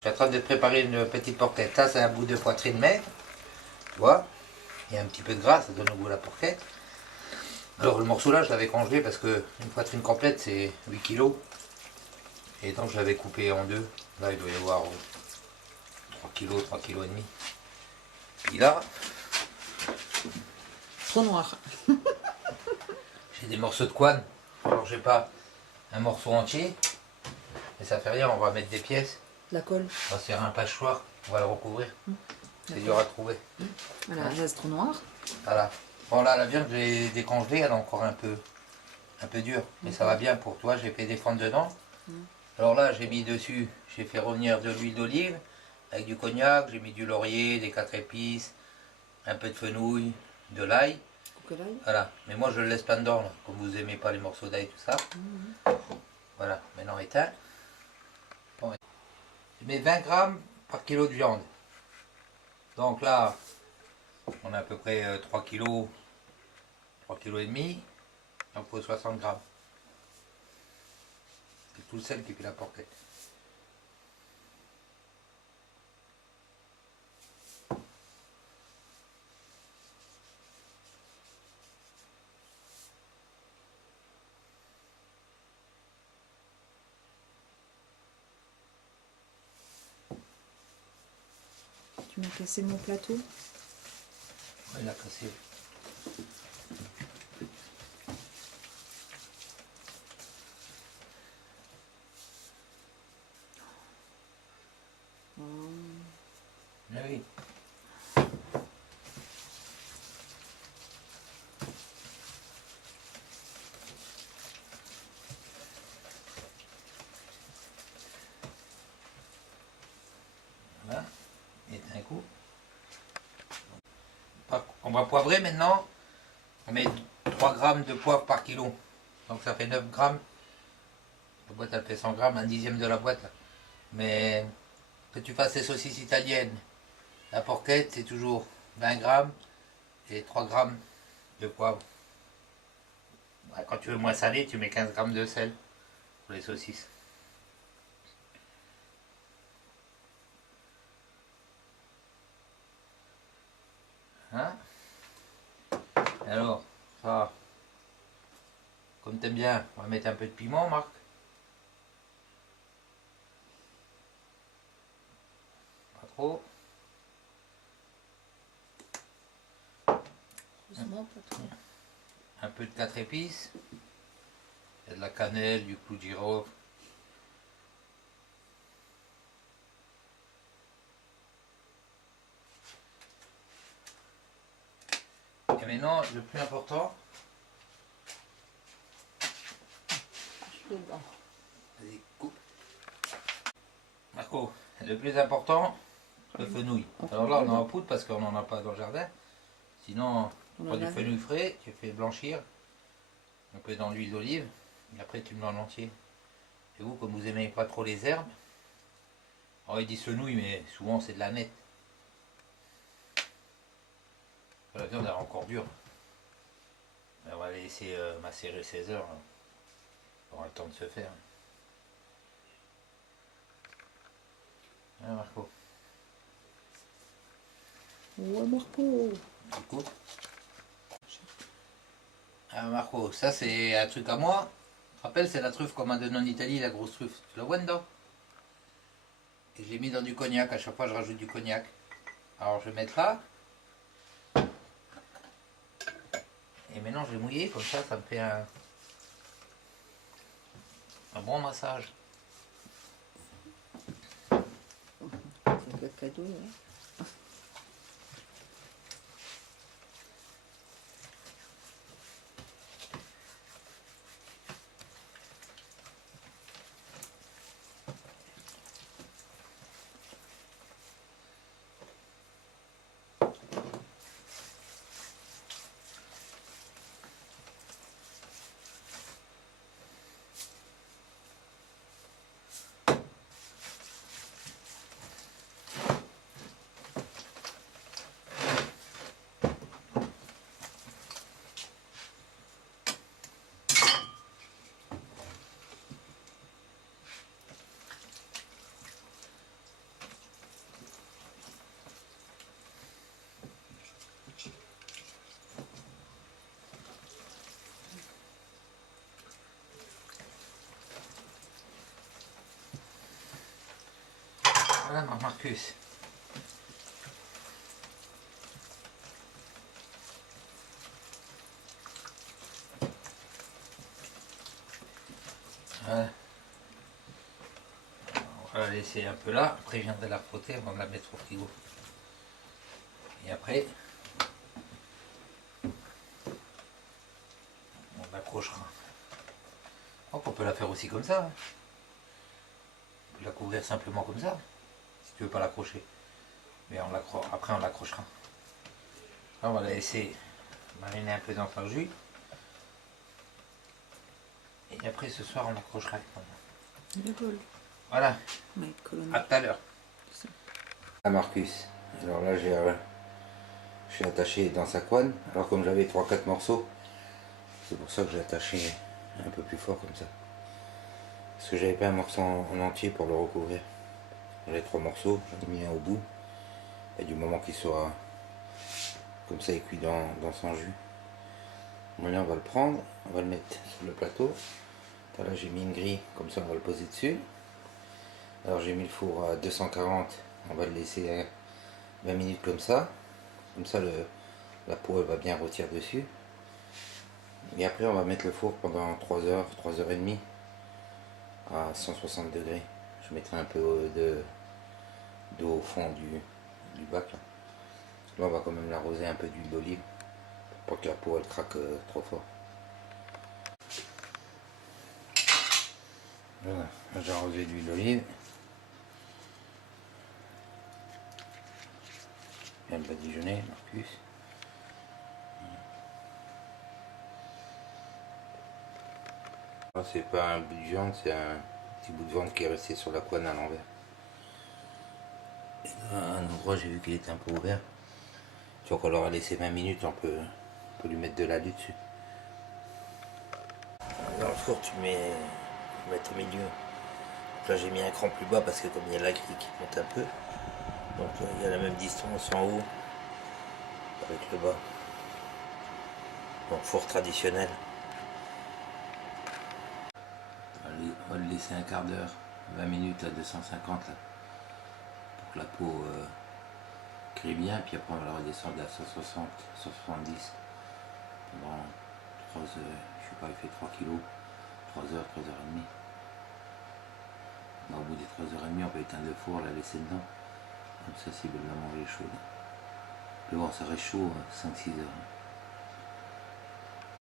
Je suis en train de préparer une petite porchetta. Ça, c'est un bout de poitrine maigre. Tu vois, il y a un petit peu de gras, ça donne au goût à la porchetta. Alors, le morceau là, je l'avais congelé parce que une poitrine complète, c'est 8 kilos. Et donc, je l'avais coupé en deux. Là, il doit y avoir 3 kilos, 3 kilos et demi. Puis là, Trop noir. j'ai des morceaux de couenne. Alors, j'ai pas un morceau entier. Mais ça fait rien, on va mettre des pièces. La colle. On va se faire un pachoir. On va le recouvrir. C'est D'accord. dur à trouver. Voilà, là c'est trop noir. Voilà. Bon, là, la viande, j'ai décongelée. Elle est encore un peu dure. Mais ça va bien pour toi. J'ai fait des fentes dedans. Alors là, j'ai mis dessus, j'ai fait revenir de l'huile d'olive avec du cognac, j'ai mis du laurier, des 4 épices, un peu de fenouil, de l'ail. Couper l'ail. Voilà, mais moi je le laisse pas dedans, là, comme vous aimez pas les morceaux d'ail, tout ça. Voilà, maintenant éteint. Bon, je mets 20 grammes par kilo de viande. Donc là, on a à peu près 3 kilos, 3 kilos et demi. Donc il faut 60 grammes. C'est tout le sel qui fait la porchetta. Tu m'as cassé mon plateau. Ouais, il a cassé. Ah oui. Voilà, et un coup. On va poivrer maintenant. On met 3 grammes de poivre par kilo. Donc ça fait 9 grammes. La boîte elle fait 100 grammes, un dixième de la boîte. Là. Mais que tu fasses les saucisses italiennes, la porchetta c'est toujours 20 grammes et 3 grammes de poivre. Quand tu veux moins salé, tu mets 15 grammes de sel pour les saucisses. Hein? Alors, ça, comme t'aimes bien, on va mettre un peu de piment, Marc. Pas trop. Doucement, pas trop. Un peu de 4 épices. Il y a de la cannelle, du clou de girofle. Et maintenant, le plus important, Dedans. vas-y, coupe. Marco, le plus important, le fenouil. Alors là, on est en poudre parce qu'on n'en a pas dans le jardin. Sinon, tu prends du fenouil frais, tu fais blanchir un peu dans l'huile d'olive, et après tu le mets en entier. Et vous, comme vous aimez pas trop les herbes, alors ils disent fenouil, mais souvent c'est de la nette. La viande elle est encore dure. Mais on va la laisser macérer 16 heures. Là. On aura le temps de se faire. Hein, Marco? Ouais, Marco. Tu coupes. Ah, Marco, ça c'est un truc à moi. Tu te rappelles, c'est la truffe qu'on m'a donnée en Italie, la grosse truffe. Tu la vois dedans? Et je l'ai mis dans du cognac. À chaque fois, je rajoute du cognac. Alors, je vais mettre là. Et maintenant, je vais mouiller. Comme ça me fait un bon massage. C'est le cadeau, ouais. Voilà, Marcus. Voilà. On va la laisser un peu là. Après, je viendrai la frotter avant de la mettre au frigo. Et après, on l'accrochera. Donc, on peut la faire aussi comme ça. Hein. On peut la couvrir simplement comme ça. Si tu veux pas l'accrocher. Mais après, on l'accrochera. Là, on va la laisser mariner un peu dans son jus. Et après, ce soir, on l'accrochera. Le bol. Voilà. Ouais, colonne. À tout à l'heure. À Marcus. Alors là, je suis attaché dans sa couenne. Alors comme j'avais 3-4 morceaux, c'est pour ça que j'ai attaché un peu plus fort comme ça. Parce que j'avais pas un morceau en entier pour le recouvrir. J'avais 3 morceaux, j'en ai mis un au bout. Et du moment qu'il soit comme ça, il cuit dans son jus. Maintenant, on va le prendre, on va le mettre sur le plateau. Là, j'ai mis une grille, comme ça, on va le poser dessus. Alors, j'ai mis le four à 240, on va le laisser 20 minutes comme ça. Comme ça, la peau, elle va bien rôtir dessus. Et après, on va mettre le four pendant 3 heures, 3 heures et demie à 160 degrés. Je mettrai un peu d'eau au fond du bac. Là, on va quand même l'arroser un peu d'huile d'olive pour pas que la peau, elle craque trop fort. Voilà, j'ai arrosé d'huile d'olive. Elle va badigeonner, Marcus. C'est pas un bout de viande, c'est un petit bout de viande qui est resté sur la couenne à l'envers. Et là, à un endroit, j'ai vu qu'il était un peu ouvert. Tu vois qu'on l'aura laissé 20 minutes, on peut lui mettre de l'alu dessus. Dans le four, tu mets au milieu. Donc là, j'ai mis un cran plus bas parce que comme il y a la grille qui monte un peu, donc il y a la même distance en haut avec le bas. Donc four traditionnel. On va le laisser un quart d'heure, 20 minutes à 250 là, pour que la peau cuit bien, puis après on va la redescendre à 160, 170 pendant 3 heures, je sais pas, il fait 3 kilos, 3 heures, 3 heures et demie. Au bout des 3 heures et demie, on peut éteindre le four, la laisser dedans, comme ça s'ils veulent la manger chaude. Mais bon, ça reste chaud, 5-6 heures.